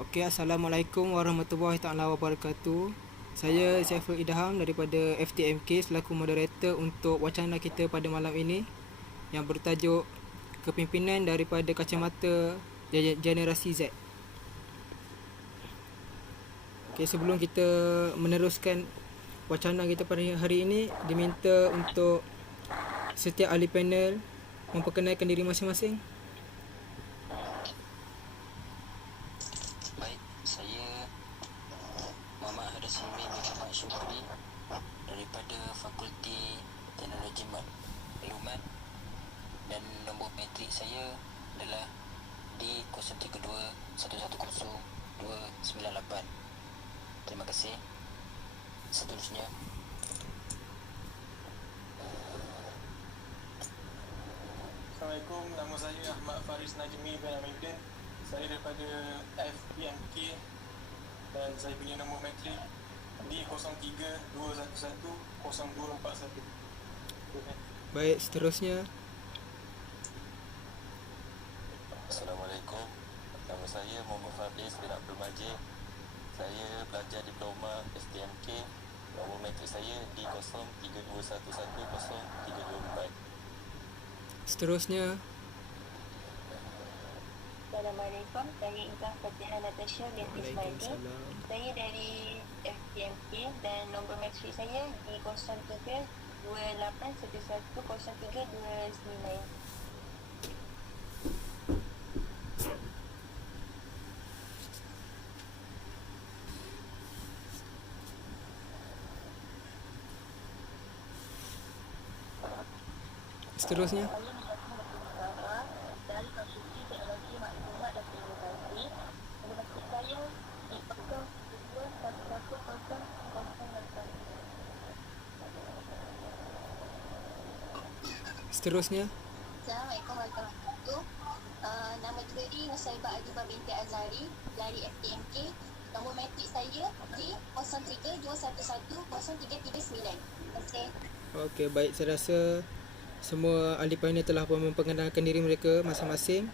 Okey, Assalamualaikum warahmatullahi taala wabarakatuh. Saya Saiful Idham daripada FTMK selaku moderator untuk wacana kita pada malam ini yang bertajuk Kepimpinan daripada Kacamata Generasi Z. Okey, sebelum kita meneruskan wacana kita pada hari ini, diminta untuk setiap ahli panel memperkenalkan diri masing-masing. Baik, saya Muhammad Hadasimi Muhammad Syukri daripada Fakulti Teknologi Maklumat dan nombor metrik saya adalah D032110 298. Terima kasih. Seterusnya, Assalamualaikum, nama saya Ahmad Faris Najmi bin Amiruddin. Saya daripada FPMK dan saya punya nombor metrik D0321100241. Baik, seterusnya. Assalamualaikum. Nama saya Muhammad Fadlis bin Abdul Majid. Saya pelajar diploma STMK. Nombor metrik saya D0321100324. Seterusnya. Assalamualaikum, saya Izzah Fatihah Natasha binti Ismaili. Saya dari FTMK dan nombor metrik saya D0328110329. Seterusnya. Saya Muhammad dari Fakulti Teknologi Maklumat dan Komunikasi. Nombor metrik saya D02111008. Seterusnya. Assalamualaikum warahmatullahi wabarakatuh. Nama diri Nusaibah Adibah binti Azhari dari FTMK. Nombor metrik saya D0321103339. Terima kasih. Okey, baik, saya rasa semua ahli panel telah pun memperkenalkan diri mereka masing-masing.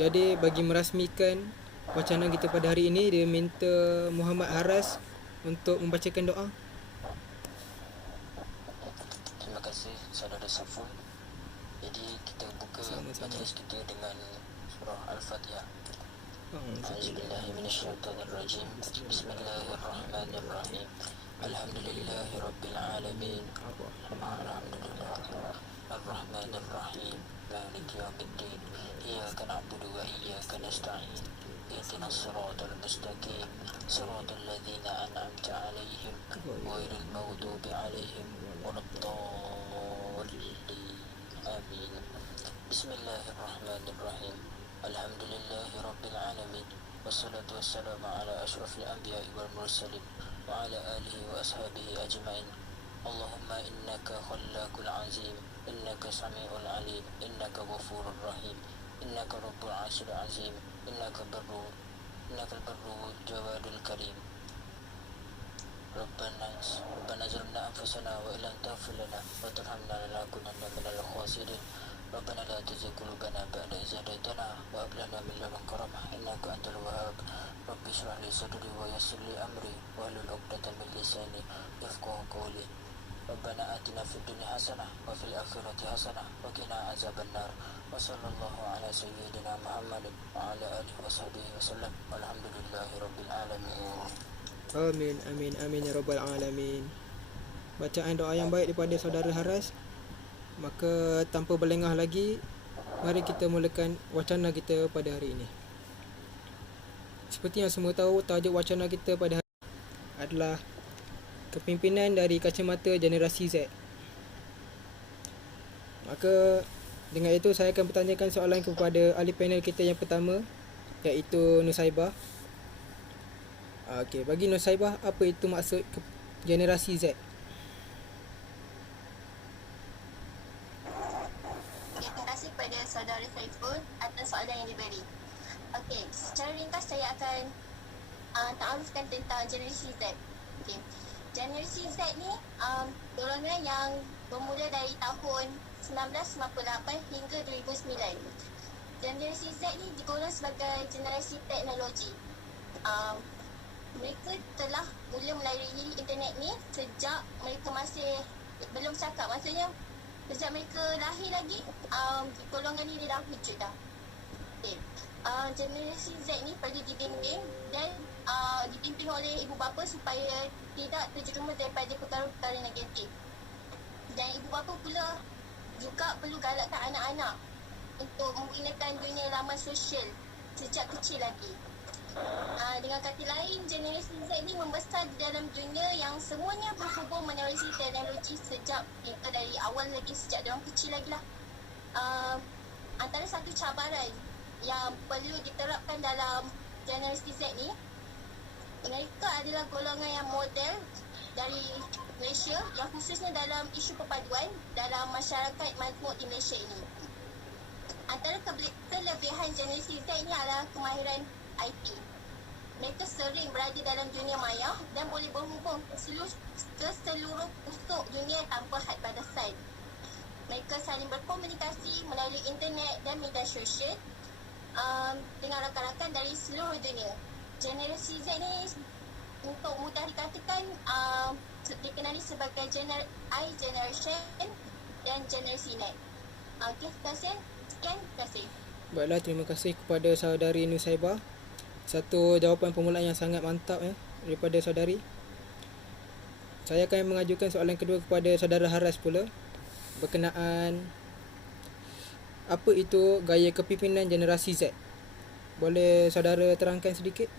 Jadi bagi merasmikan wacana kita pada hari ini, dia minta Muhammad Haras untuk membacakan doa. terima kasih saudara Saful. Jadi kita buka Sama-sama. majlis kita dengan surah Al-Fatihah. A'udzubillahi minasyaitonirrajim. Bismillahirrahmanirrahim. Alhamdulillahirabbil alamin. Alhamdulillah. Ar-Rahmanir-Rahim. Maliki yaumiddin. Iyyaka na'budu wa iyyaka nasta'in. Ihdinas siratal mustaqim. Siratal ladzina an'amta 'alaihim ghairil maghdubi 'alaihim waladdallin. Amin. Bismillahirrahmanirrahim. Alhamdulillahirabbil alamin. Wassalatu wassalamu ala asyrafil anbiya'i wal mursalin wa ala alihi wa ashabihi ajma'in. Allahumma innaka khallaqul azim, innaka sami'ul alim, innaka ghafurur rahim, innaka rabbul arsyil azim, innaka barru jawadul karim. Rabbana zalamna anfusana wa illam taghfir lana wa tarhamna lanakunanna minal khasirin. Rabbana la tuzigh qulubana ba'da idh hadaytana wa hab lana min ladunka rahmah innaka antal wahhab. Rabbi shrah li sadri wa yassir li amri wahlul 'uqdatam min lisani yafqahu qawli. Rabbana atina fid dunya hasanah wa fil akhirati hasanah wa qina azabannar. Wa sallallahu ala sayyidina Muhammadin wa ala alihi wa sahbihi wasallam. Walhamdulillahi rabbil alamin. Amin, amin, amin ya rabbal alamin. Bacaan doa yang baik daripada saudara Haras. Maka tanpa berlengah lagi, mari kita mulakan wacana kita pada hari ini. Seperti yang semua tahu, tajuk wacana kita pada hari ini adalah Kepimpinan dari Kacamata Generasi Z. Maka dengan itu saya akan bertanyakan soalan kepada ahli panel kita yang pertama, iaitu Nusaibah. Okey, bagi Nusaibah, apa itu maksud generasi Z? Terima kasih kepada saudara Saiful atas soalan yang diberi. Okey, secara ringkas saya akan taklifkan tentang generasi Z. Okey. Generasi Z ni golongan yang bermula dari tahun 1998 hingga 2009. Generasi Z ni digolong sebagai generasi teknologi. mereka telah mula melalui internet ni sejak mereka masih belum cakap, maksudnya sejak mereka lahir lagi, golongan ni dia dah wujud dah. Okay. Generasi Z ni perlu dibimbing dan dipimpin oleh ibu bapa supaya tidak terjerumus daripada perkara-perkara negatif. Dan ibu bapa pula juga perlu galakkan anak-anak untuk menggunakan dunia laman sosial sejak kecil lagi. Dengan kata lain, generasi Z ni membesar di dalam dunia yang semuanya berhubung menerusi teknologi sejak mereka dari awal lagi, sejak diorang kecil lagi lah. Antara satu cabaran yang perlu diterapkan dalam generasi Z ni, mereka adalah golongan yang model dari Malaysia yang khususnya dalam isu perpaduan dalam masyarakat majmuk di Malaysia ini. Antara kelebihan generasi Z ni adalah kemahiran IT. Mereka sering berada dalam dunia maya dan boleh berhubung ke seluruh pelosok dunia tanpa had batasan. Mereka saling berkomunikasi melalui internet dan media sosial dengan rakan-rakan dari seluruh dunia. Generasi Z ni untuk mudah dikatakan dikenali sebagai I generation dan generasi net. Okey, terima kasih. Sekian, terima kasih. Baiklah, terima kasih kepada saudari Nusaibah. Satu jawapan permulaan yang sangat mantap daripada saudari. Saya akan mengajukan soalan kedua kepada saudara Haras pula, berkenaan apa itu gaya kepimpinan generasi Z. Boleh saudara terangkan sedikit?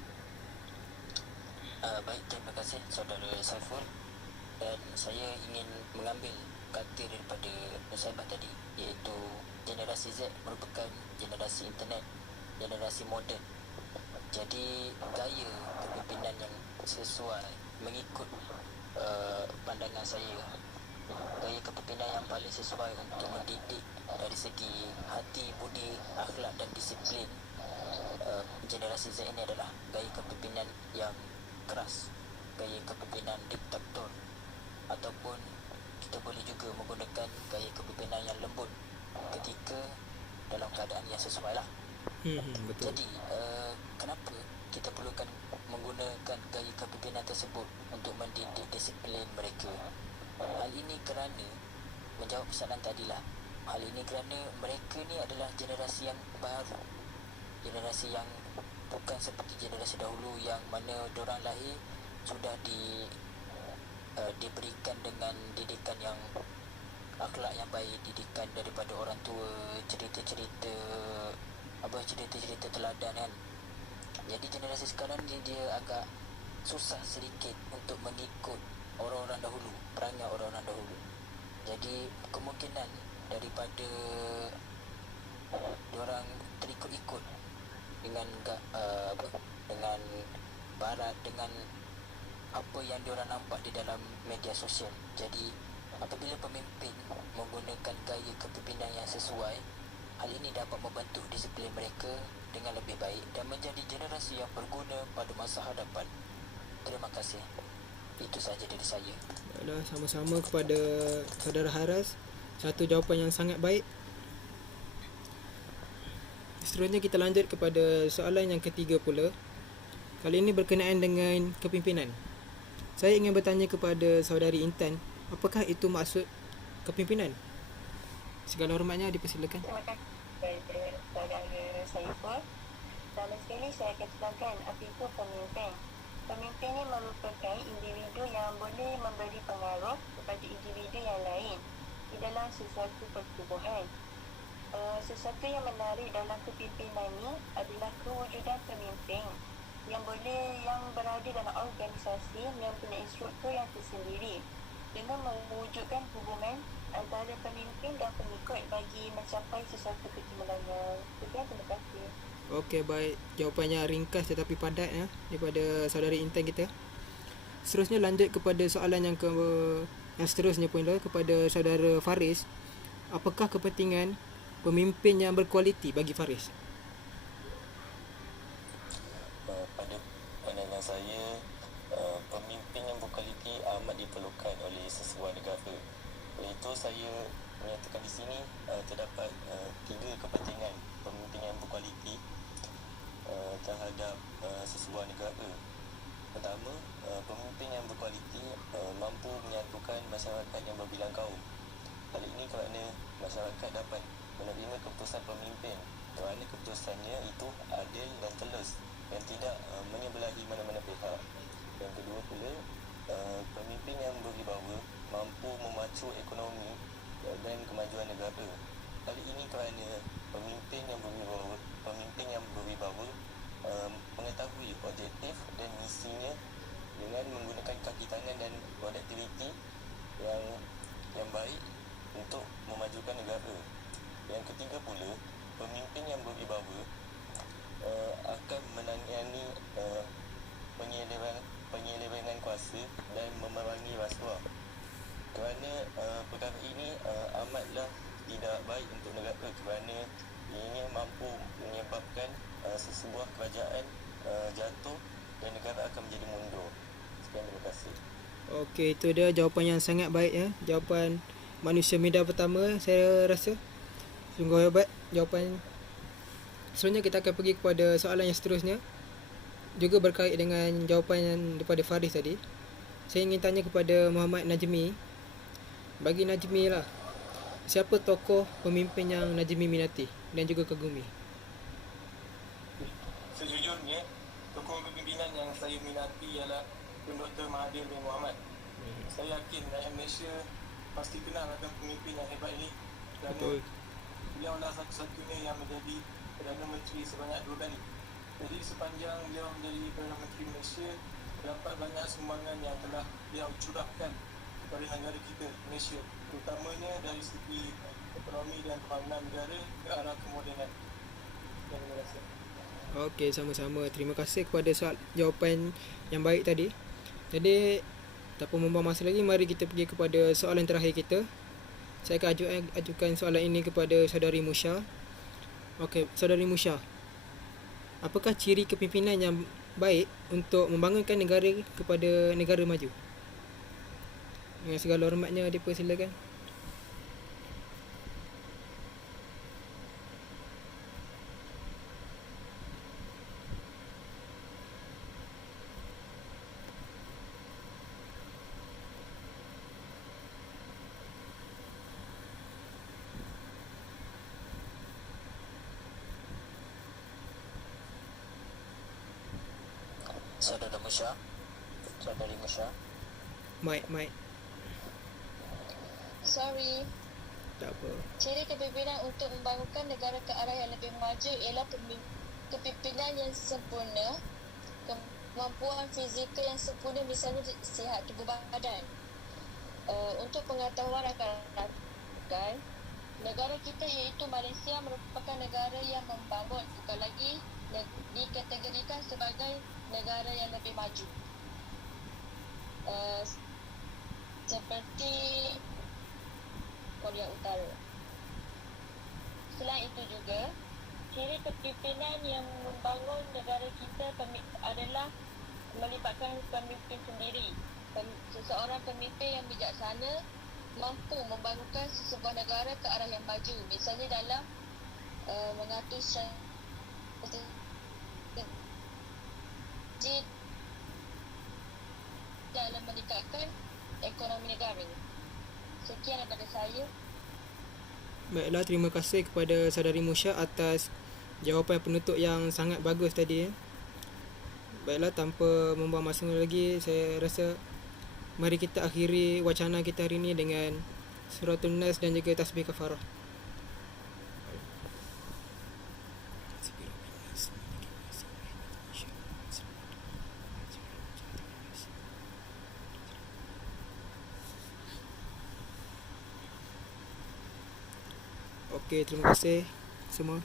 Baik, terima kasih saudara Saiful. Dan saya ingin mengambil kata daripada Nusaibah tadi, iaitu generasi Z merupakan generasi internet, generasi moden. Jadi gaya kepimpinan yang sesuai mengikut pandangan saya, gaya kepimpinan yang paling sesuai untuk mendidik dari segi hati, budi, akhlak dan disiplin generasi Z ini adalah gaya kepimpinan yang keras, gaya kepimpinan diktator, ataupun kita boleh juga menggunakan gaya kepimpinan yang lembut ketika dalam keadaan yang sesuai lah. Betul. Jadi kenapa kita perlukan menggunakan gaya kepimpinan tersebut untuk mendidik disiplin mereka? Hal ini kerana menjawab soalan tadilah. Hal ini kerana mereka ni adalah generasi yang baru, generasi yang bukan seperti generasi dahulu yang mana diorang lahir sudah diberikan dengan didikan yang akhlak yang baik, didikan daripada orang tua, cerita-cerita teladan kan. Jadi generasi sekarang ni dia agak susah sedikit untuk mengikut orang-orang dahulu, perangai orang-orang dahulu. Jadi kemungkinan daripada diorang terikut-ikut dengan dengan barat, dengan apa yang diorang nampak di dalam media sosial. Jadi apabila pemimpin menggunakan gaya kepimpinan yang sesuai, hal ini dapat membantu disiplin mereka dengan lebih baik dan menjadi generasi yang berguna pada masa hadapan. Terima kasih. Itu sahaja dari saya. Baiklah, sama-sama kepada saudara Haras. Satu jawapan yang sangat baik. Seterusnya kita lanjut kepada soalan yang ketiga pula. Kali ini berkenaan dengan kepimpinan. Saya ingin bertanya kepada saudari Intan, apakah itu maksud kepimpinan? Segala hormatnya dipersilakan. Terima kasih kepada saudara Saiful. Pertama sekali saya akan terangkan apa itu pemimpin. Pemimpin ini merupakan individu yang boleh memberi pengaruh kepada individu yang lain di dalam sesuatu pertubuhan. Sesuatu yang menarik dalam kepimpinan ini adalah kewujudan pemimpin yang berada dalam organisasi yang punya struktur yang tersendiri dengan mewujudkan hubungan antara pemimpin dan pengikut bagi mencapai sesuatu kecemerlangan. Sekian, terima kasih. Okey, baik. Jawapannya ringkas tetapi padat daripada saudari Intan kita. Seterusnya lanjut kepada soalan yang seterusnya pula kepada saudara Faris. Apakah kepentingan pemimpin yang berkualiti bagi Faris? Pada pandangan saya, pemimpin yang berkualiti amat diperlukan oleh sesebuah negara. Oleh itu saya menyatakan di sini terdapat 3 kepentingan pemimpin yang berkualiti terhadap sesebuah negara. Pertama, pemimpin yang berkualiti mampu menyatukan masyarakat yang berbilang kaum. Hal ini kerana masyarakat dapat menerima keputusan pemimpin kerana keputusannya itu adil dan telus dan tidak menyebelahi mana-mana pihak. Yang kedua pula, pemimpin yang berwibawa mampu memacu ekonomi dan kemajuan negara. Hal ini kerana pemimpin yang berwibawa mengetahui objektif dan misinya dengan menggunakan kaki tangan dan produktiviti yang baik untuk memajukan negara. Yang ketiga pula, pemimpin yang berwibawa akan menangani penyelewengan kuasa dan memerangi rasuah. Kerana perkara ini amatlah tidak baik untuk negara kerana ini mampu menyebabkan sesebuah kerajaan jatuh dan negara akan menjadi mundur. Sekian, terima kasih. Okey, itu dia jawapan yang sangat baik ya. Jawapan manusia media pertama, saya rasa sungguh hebat jawapan. Selanjutnya kita akan pergi kepada soalan yang seterusnya, juga berkait dengan jawapan yang daripada Faris tadi. Saya ingin tanya kepada Muhammad Najmi. Bagi Najmi lah, siapa tokoh pemimpin yang Najmi minati dan juga kagumi? Sejujurnya, tokoh kepimpinan yang saya minati ialah Dr. Mahathir bin Mohamad. Saya yakin rakyat Malaysia pasti kenal akan pemimpin yang hebat ini kerana Betul. beliau adalah satu-satunya yang menjadi Perdana Menteri sebanyak 2 kali. Jadi sepanjang beliau menjadi Perdana Menteri Malaysia, terdapat banyak sumbangan yang telah beliau curahkan kepada negara kita, Malaysia, terutamanya dari segi ekonomi dan pembangunan negara ke arah kemodenan. Terima kasih. Okey, sama-sama. Terima kasih kepada jawapan yang baik tadi. Jadi, tanpa membuang masa lagi, mari kita pergi kepada soalan terakhir kita. Saya akan ajukan soalan ini kepada saudari Musha. Okey, saudari Musha, apakah ciri kepimpinan yang baik untuk membangunkan negara kepada negara maju? Dengan segala hormatnya, dipersilakan. Saudara Musya, saudari Musya. Mike. Sorry. Tak apa. Ciri kepimpinan untuk membangunkan negara ke arah yang lebih maju ialah kepimpinan yang sempurna, kemampuan fizikal yang sempurna, misalnya sihat tubuh badan. Untuk pengetahuan rakan-rakan, negara kita iaitu Malaysia merupakan negara yang membangun, bukan lagi dikategorikan sebagai negara yang lebih maju. Seperti Korea Utara. Selain itu juga, ciri kepimpinan yang membangun negara kita adalah melibatkan pemimpin sendiri. Seseorang pemimpin yang bijaksana mampu membangunkan sesebuah negara ke arah yang maju. Misalnya dalam mengatur strategi dalam meningkatkan ekonomi negara. Sekian daripada saya. Baiklah, terima kasih kepada saudari Musha atas jawapan penutup yang sangat bagus tadi. Baiklah, tanpa membuang masa lagi, saya rasa mari kita akhiri wacana kita hari ini dengan suratul Nas dan juga tasbih kafarah. Okey, terima kasih semua.